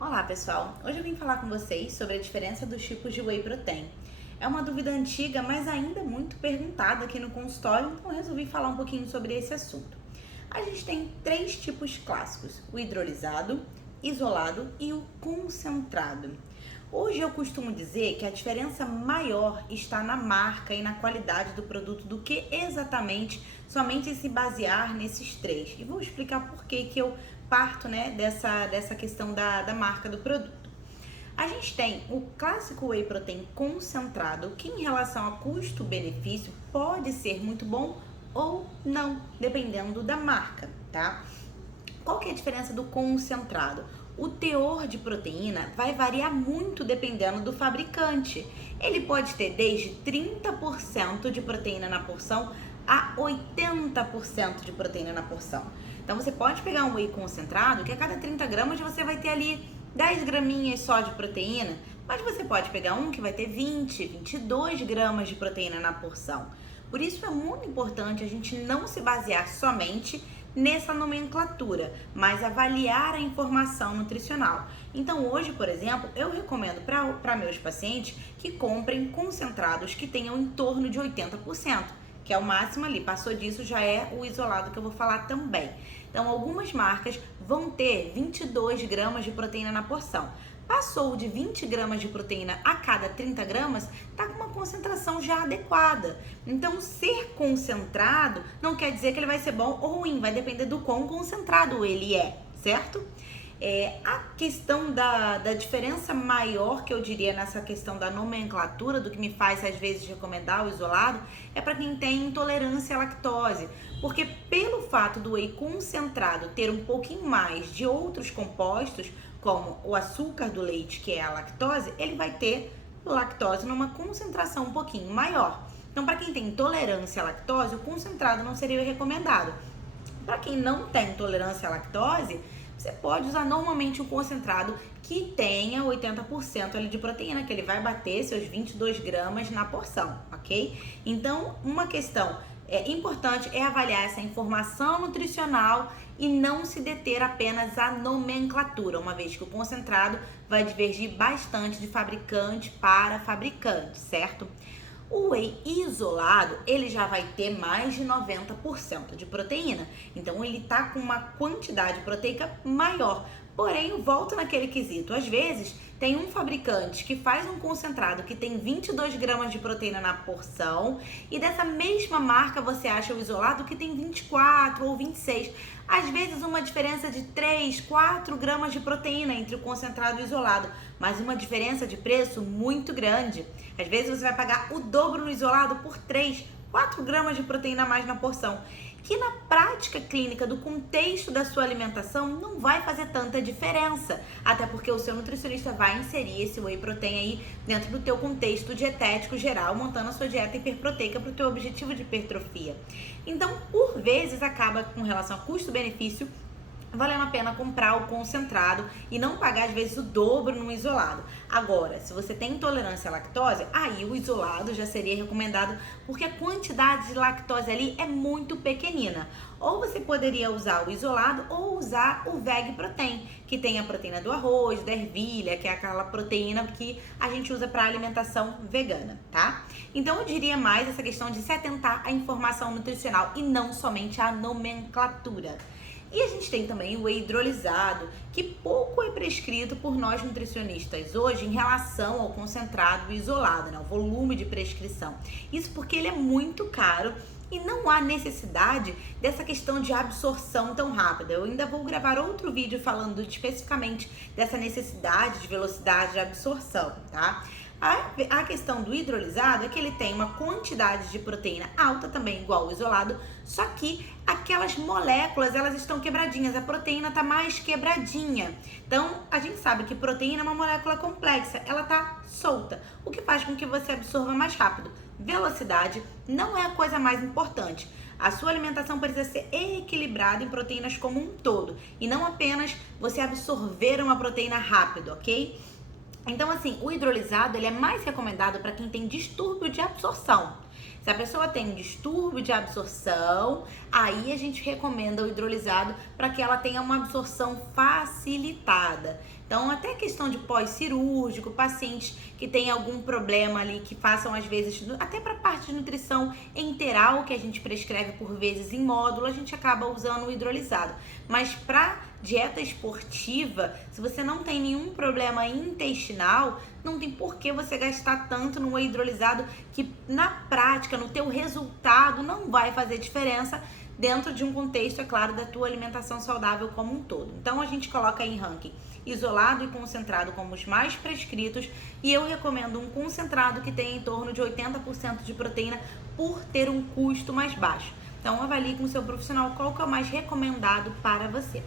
Olá pessoal, hoje eu vim falar com vocês sobre a diferença dos tipos de whey protein. É uma dúvida antiga, mas ainda muito perguntada aqui no consultório, então eu resolvi falar um pouquinho sobre esse assunto. A gente tem três tipos clássicos: o hidrolisado, isolado e o concentrado. Hoje eu costumo dizer que a diferença maior está na marca e na qualidade do produto do que exatamente somente se basear nesses três. E vou explicar por que eu parto dessa questão da marca do produto. A gente tem o clássico whey protein concentrado, que em relação a custo-benefício pode ser muito bom ou não, dependendo da marca, tá? Qual que é a diferença do concentrado? O teor de proteína vai variar muito dependendo do fabricante. Ele pode ter desde 30% de proteína na porção a 80% de proteína na porção. Então você pode pegar um whey concentrado que a cada 30 gramas você vai ter ali 10 graminhas só de proteína, mas você pode pegar um que vai ter 20, 22 gramas de proteína na porção. Por isso é muito importante a gente não se basear somente nessa nomenclatura, mas avaliar a informação nutricional. Então hoje, por exemplo, eu recomendo para meus pacientes que comprem concentrados que tenham em torno de 80%, que é o máximo ali. Passou disso já é o isolado que eu vou falar também. Então algumas marcas vão ter 22 gramas de proteína na porção. Passou de 20 gramas de proteína a cada 30 gramas, tá com uma concentração já adequada. Então, ser concentrado não quer dizer que ele vai ser bom ou ruim, vai depender do quão concentrado ele é, certo? A questão da diferença maior que eu diria nessa questão da nomenclatura, do que me faz às vezes recomendar o isolado, é para quem tem intolerância à lactose. Porque pelo fato do whey concentrado ter um pouquinho mais de outros compostos, como o açúcar do leite, que é a lactose, ele vai ter lactose numa concentração um pouquinho maior. Então, para quem tem intolerância à lactose, o concentrado não seria recomendado. Para quem não tem intolerância à lactose, você pode usar normalmente um concentrado que tenha 80% ali de proteína, que ele vai bater seus 22 gramas na porção, ok? Então, uma questão importante é avaliar essa informação nutricional e não se deter apenas à nomenclatura, uma vez que o concentrado vai divergir bastante de fabricante para fabricante, certo? O whey isolado, ele já vai ter mais de 90% de proteína, então ele tá com uma quantidade proteica maior. Porém, eu volto naquele quesito, às vezes tem um fabricante que faz um concentrado que tem 22 gramas de proteína na porção e dessa mesma marca você acha o isolado que tem 24 ou 26. Às vezes uma diferença de 3, 4 gramas de proteína entre o concentrado e o isolado, mas uma diferença de preço muito grande. Às vezes você vai pagar o dobro no isolado por 3, 4 gramas de proteína a mais na porção, que na prática clínica do contexto da sua alimentação não vai fazer tanta diferença, até porque o seu nutricionista vai inserir esse whey protein aí dentro do teu contexto dietético geral, montando a sua dieta hiperproteica para o teu objetivo de hipertrofia. Então, por vezes, acaba com relação a custo-benefício, valendo a pena comprar o concentrado e não pagar às vezes o dobro no isolado. Agora, se você tem intolerância à lactose, aí o isolado já seria recomendado porque a quantidade de lactose ali é muito pequenina. Ou você poderia usar o isolado ou usar o Veg Protein, que tem a proteína do arroz, da ervilha, que é aquela proteína que a gente usa para alimentação vegana, tá? Então eu diria mais essa questão de se atentar à informação nutricional e não somente à nomenclatura. E a gente tem também o whey hidrolisado, que pouco é prescrito por nós nutricionistas hoje em relação ao concentrado e isolado, né? O volume de prescrição. Isso porque ele é muito caro e não há necessidade dessa questão de absorção tão rápida. Eu ainda vou gravar outro vídeo falando especificamente dessa necessidade de velocidade de absorção, tá? A questão do hidrolisado é que ele tem uma quantidade de proteína alta, também igual ao isolado, só que aquelas moléculas, elas estão quebradinhas, a proteína está mais quebradinha. Então, a gente sabe que proteína é uma molécula complexa, ela está solta, o que faz com que você absorva mais rápido. Velocidade não é a coisa mais importante. A sua alimentação precisa ser equilibrada em proteínas como um todo, e não apenas você absorver uma proteína rápido, ok? Então, assim, o hidrolisado ele é mais recomendado para quem tem distúrbio de absorção. Se a pessoa tem distúrbio de absorção, aí a gente recomenda o hidrolisado para que ela tenha uma absorção facilitada. Então, até questão de pós-cirúrgico, pacientes que têm algum problema ali, que façam às vezes, até para parte de nutrição enteral, que a gente prescreve por vezes em módulo, a gente acaba usando o hidrolisado. Mas para dieta esportiva, se você não tem nenhum problema intestinal, não tem por que você gastar tanto no whey hidrolisado, que na prática, no teu resultado, não vai fazer diferença dentro de um contexto, é claro, da tua alimentação saudável como um todo. Então a gente coloca em ranking isolado e concentrado como os mais prescritos, e eu recomendo um concentrado que tenha em torno de 80% de proteína por ter um custo mais baixo. Então avalie com o seu profissional qual que é o mais recomendado para você.